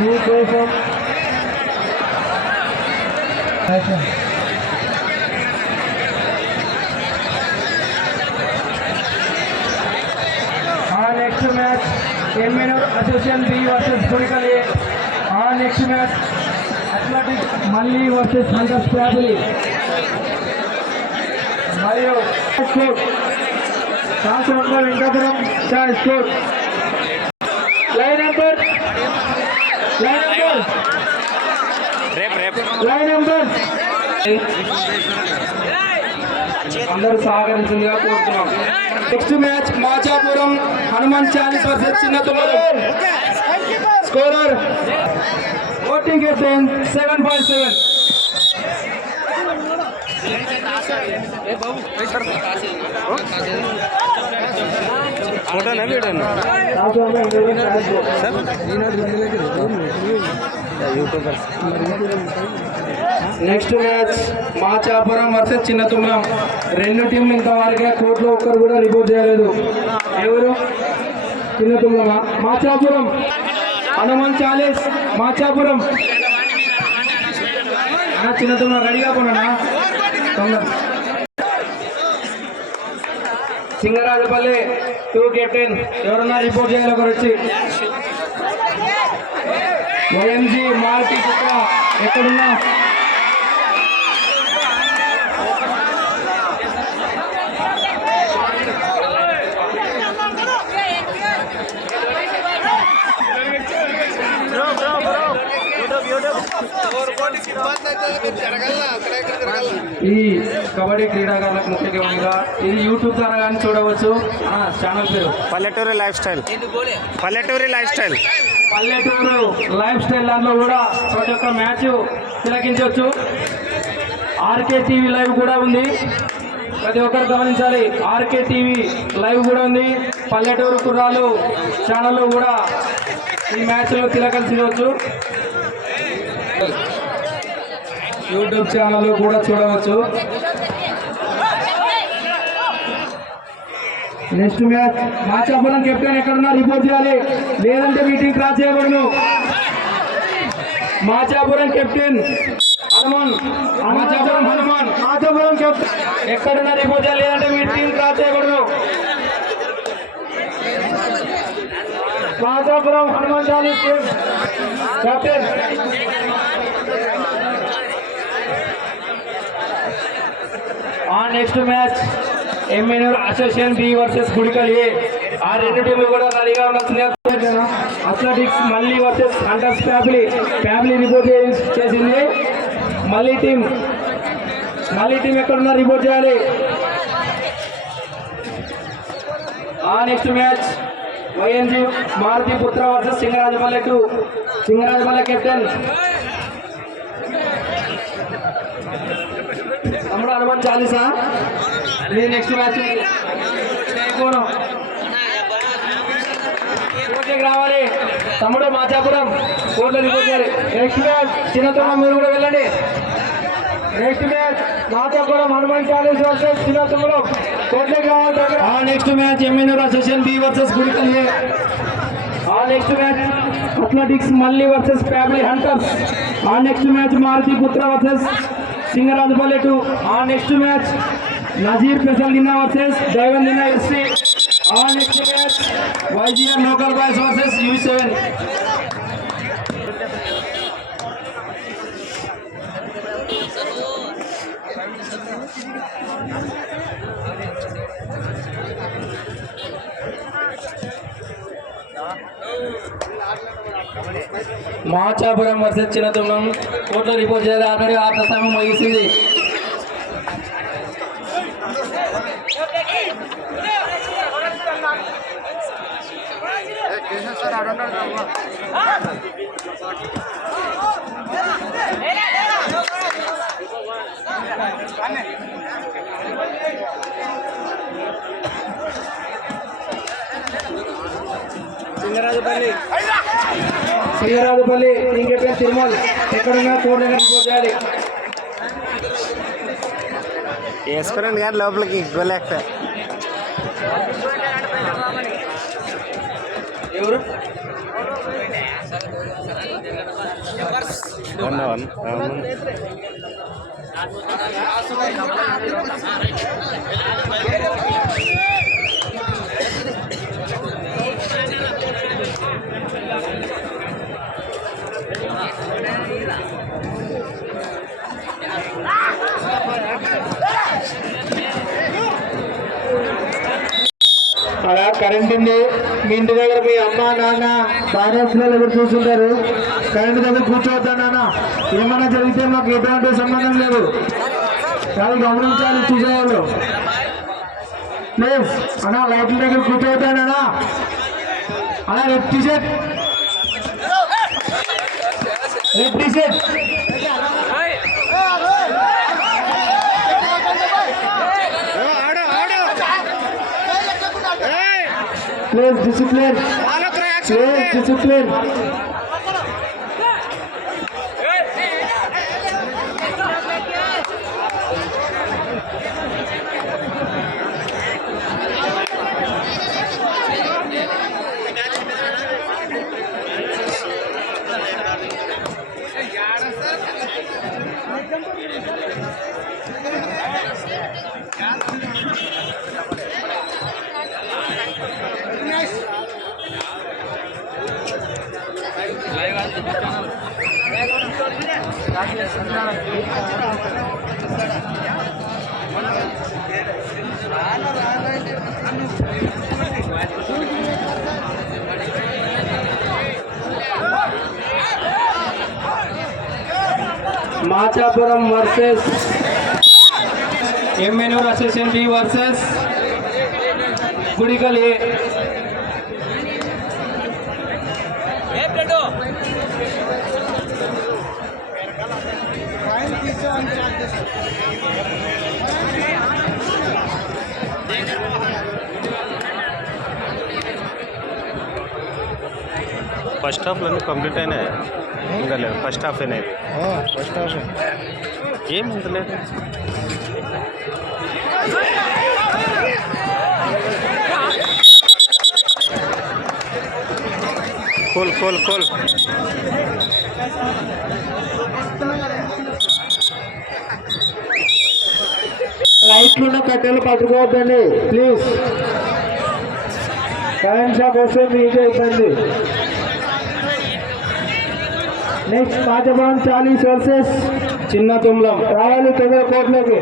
మీకోసం next match Emmenur association B versus Gudikal A. Next match athletics మళ్ళీ versus hunters family మరియు Kasaragonda Venkatapuram score line number అందరూ సహకరించిందిగా కోరుతున్నాం. Next match Machapuram Hanuman Chalis versus Chinnatummalam. Scorer voting captain 7.7. Next match Machapuram versus Chinnatummalam. రెండు టీంలు ఇంతవరకే కోర్టులో ఒక్కరు కూడా రిపోర్ట్ చేయలేదు. ఎవరు? చిన్నతుమ్మలమా మాచాపురం? హనుమాన్ చాలీస్ మాచాపురం. చిన్నతుమ్మలం రెడీగా కొన్నా సింగరాజపల్లి 2 కెప్టెన్ ఎవరన్నా రిపోర్ట్ చేయాలి ఒకరు వచ్చి. వైఎంజీ మార్టీ పుత్ర ఎక్కడున్నా? ఈ కబడ్డీ క్రీడాకారులకు ముఖ్యంగా ఇది యూట్యూబ్ ద్వారా కానీ చూడవచ్చు. ఛానల్ పేరు పల్లెటూరు లైఫ్ స్టైల్. పల్లెటూరు లైఫ్ స్టైల్ దాంట్లో కూడా ప్రతి ఒక్క మ్యాచ్ తిలకించవచ్చు. ఆర్కే టీవీ లైవ్ కూడా ఉంది, ప్రతి ఒక్కరు గమనించాలి. ఆర్కే టీవీ లైవ్ కూడా ఉంది. పల్లెటూరు కుర్రాలు ఛానల్లో కూడా ఈ మ్యాచ్లో తిలకించవచ్చు. యూట్యూబ్ ఛానల్లో కూడా చూడవచ్చు. నెక్స్ట్ మ్యాచ్ మాచాపురం కెప్టెన్ ఎక్కడున్నా రిపోర్ట్ చేయాలి, లేదంటే మీటింగ్ క్రాస్ చేయబడును. మాచాపురం కెప్టెన్ హనుమాన్ మాచాపురం కెప్టెన్ ఎక్కడున్నా రిపోర్ట్ చేయాలి, లేదంటే మీటింగ్ క్రాస్ చేయబడును. Machapuram Hanuman Chalis captain next match Emmenur association B versus Gudikal A. ఆ రెండు టీంలు కూడా రెడీగా ఉండాల్సిందే. అథ్లెటిక్స్ మళ్ళీ వర్సెస్ హంటర్స్ ఫ్యామిలీ రిపోర్ట్ చేసింది. మళ్ళీ టీం ఎక్కడున్నా రిపోర్ట్ చేయాలి. నెక్స్ట్ మ్యాచ్ వైఎన్జీ మారుతి పుత్ర వర్సెస్ సింగరాజపల్లె 2. సింగరాజపల్లె కెప్టెన్ తమ్ముడు హనుమాన్ చాలీసా. ఇది నెక్స్ట్ మ్యాచ్ కోర్టుకి రావాలి. తమ్ముడు మాచాపురం కోర్టులో రిపోర్ట్ చేయాలి. నెక్స్ట్ మ్యాచ్ చిన్నతుమ్మలం మీరు కూడా వెళ్ళండి. Next match Machapuram Hanuman Chalis versus Chinnatummalam కోర్టుకి రావాలి. Next match Emmenur association B versus Gudikal A. Next match athletics మళ్ళీ versus family hunters. Next match Maruti Putra versus Singarajapalle 2. Next match Nazir పెసల్ నిన్న వర్సెస్ దైవన్ నిన్న SC. Next match YGM local boys versus U7. Machapuram versus Chinnatummalam కోర్టులో రిపోర్ట్ చేయాలి. ఆల్రెడీ ఆట సమయం ముగిసింది. సింగరాజపల్లి ఇంకే పేరు తిరుమల ఎక్కడున్నా కోర్టు దగ్గర రిపోర్ట్ చేయాలి. వేసుకోండి కానీ లోపలికి గోలేక ఎవరు 1-1. అలా కరెంట్ ఉంది. మీ ఇంటి దగ్గర మీ అమ్మ నాన్న భార్య పిల్లలు ఎవరు చూస్తుంటారు. కరెంట్ దగ్గర కూర్చోవద్దా నాన్న, ఏమన్నా జరిగితే మాకు ఎటువంటి సంబంధం లేదు. చాలా గమనించాలి చూసేవాళ్ళు. ప్లీజ్ అన్నా లైట్ల దగ్గర కూర్చోవద్దా నాన్న. అలా red T-shirt please discipline, please discipline. Machapuram versus Emmenur association B versus Gudikal A. First హాఫ్లన్నీ కంప్లీట్ అయినాయి, ఇంకా లేదు. ఫస్ట్ హాఫ్ అయినాయి, ఫస్ట్ హాఫ్ ఏం ఇంత లేదు. Cool cool cool. లైట్లు కట్టెలు పట్టుకోవద్దండి ప్లీజ్. కరెంట్ షాక్ వస్తే మీకే ఇబ్బంది. నెక్స్ట్ మాచపురం 40 వర్సెస్ చిన్న తుమ్లం. రావాలి తొందర కోట్లోకి.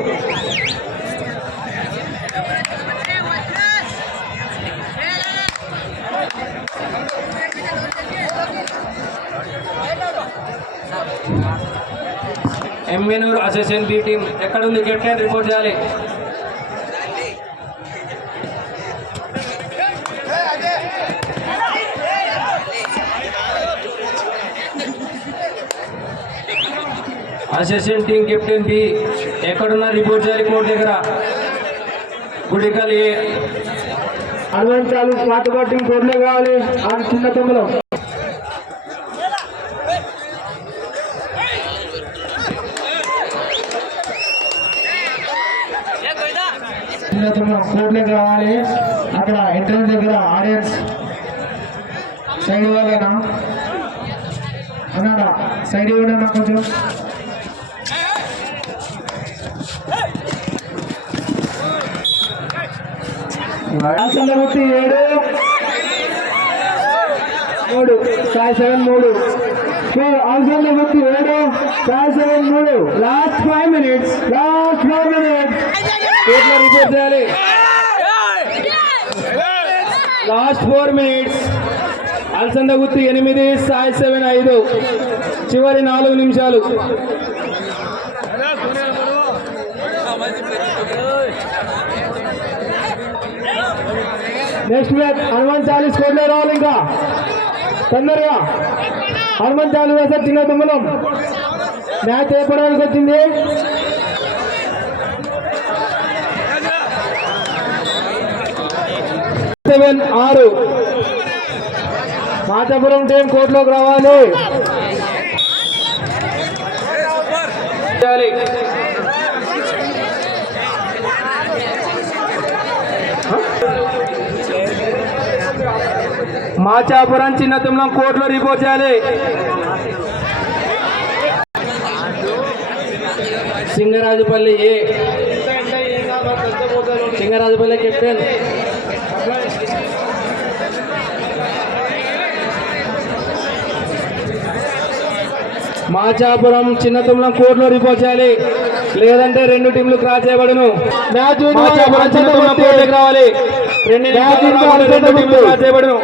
ఎమ్మెనూర్ అసోసియేషన్ బి టీం ఎక్కడుంది? కెప్టెన్ రిపోర్ట్ చేయాలి. అసోసియేషన్ టీం కెప్టెన్ బి ఎక్కడున్నా రిపోర్ట్ చేయాలి కోర్టు దగ్గర. గుడికల్ ఏ హనుమంతాలు పాత టీం కోర్టులే కావాలి. ఆ చిన్న తమ్ములం కోర్టులే కావాలి. అక్కడ ఎంట్రన్స్ దగ్గర ఆడియన్స్ సైడ్ వాళ్ళేనా అన్నాడా? సైడ్ ఇవ్వడా కొంచెం. గుర్తి 7 సాయి 7 3 ఆల్సంద గుర్తి 7 సాయి 7 3. లాస్ట్ 5 minutes రిపోర్ట్ చేయాలి. Last 4 minutes. అల్సంద గుర్తి 8 సాయి 7 5. చివరి 4 నిమిషాలు. నెక్స్ట్ మ్యాచ్ హనుమంత్ 40 స్కోర్లో రావాలి. ఇంకా తొందరగా హనుమంత్ 40 వేసే చిన్న తుమ్మలం. మ్యాచ్ ఏపడానికి వచ్చింది. సెవెన్ 6. మాచాపురం టీం కోర్టులోకి రావాలి. మాచాపురం చిన్న తుమ్మలం కోర్టులో రిపోర్ట్ చేయాలి. సింగరాజుపల్లి ఏ సింగరాజుపల్లి కెప్టెన్ మాచాపురం చిన్న తుమ్మలం కోర్టులో రిపోర్ట్ చేయాలి, లేదంటే రెండు టీంలు క్రాస్ చేయబడును. మాచాపురం చిన్న తుమ్మలం కోర్టుకి రావాలి, రెండు టీంలు క్రాస్ చేయబడును.